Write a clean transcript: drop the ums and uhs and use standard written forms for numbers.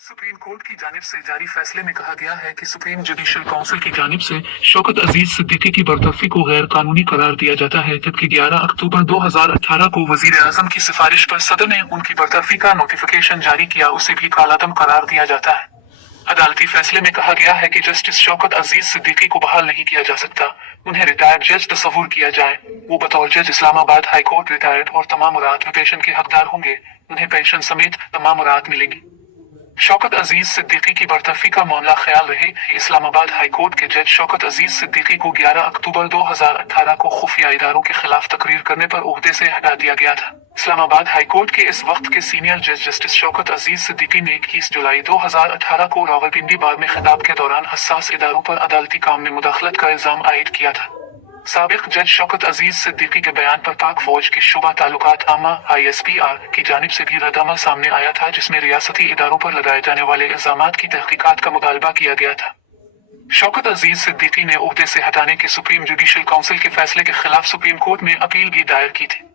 Supreme court की जानिब से जारी फैसले में कहा गया है कि सुप्रीम जुडिशल काउंसिल की जानिब से शौकत अजीज सिद्दीकी की बर्तरफी को गैर कानूनी करार दिया जाता है, जबकि 11 अक्टूबर 2018 को वजीर आजम की सिफारिश पर सदर ने उनकी बर्तरफी का नोटिफिकेशन जारी किया, उसे भी कालादम करार दिया जाता है। अदालती फैसले में कहा गया है कि जस्टिस शौकत अजीज सिद्दीकी को बहाल नहीं किया जा सकता, उन्हें रिटायर्ड जज तस्वुर किया जाए। वो बतौर जज इस्लामाबाद हाई कोर्ट रिटायर्ड और तमाम राहत में पेंशन के हकदार होंगे, उन्हें पेंशन समेत तमाम राहत मिलेंगी। शौकत अजीज सिद्दीकी की बर्तरफी का मामला ख्याल रहे इस्लामाबाद हाई कोर्ट के जज शौकत अजीज सिद्दीकी को 11 अक्टूबर 2018 को खुफिया इदारों के खिलाफ तकरीर करने पर ओहदे से हटा दिया गया था। इस्लामाबाद हाई कोर्ट के इस वक्त के सीनियर जज जस्टिस शौकत अजीज सिद्दीकी ने 21 जुलाई 2018 को रावलपिंडी बार में खिताब के दौरान हसास इदारों पर अदालती काम में मुदाखलत का इल्जाम आयद किया था। साबिक जज शौकत अजीज सिद्दीकी के बयान पर पाक फौज के शुबा ताल्लुकात आमा ISPR की जानिब से भी रद्दअमल सामने आया था, जिसमें रियासती इदारों पर लगाए जाने वाले इल्जामात की तहकीकात का मुतालबा किया गया था। शौकत अजीज सिद्दीकी ने ओहदे से हटाने के सुप्रीम जुडिशल काउंसिल के फैसले के खिलाफ सुप्रीम कोर्ट में अपील भी दायर की थी।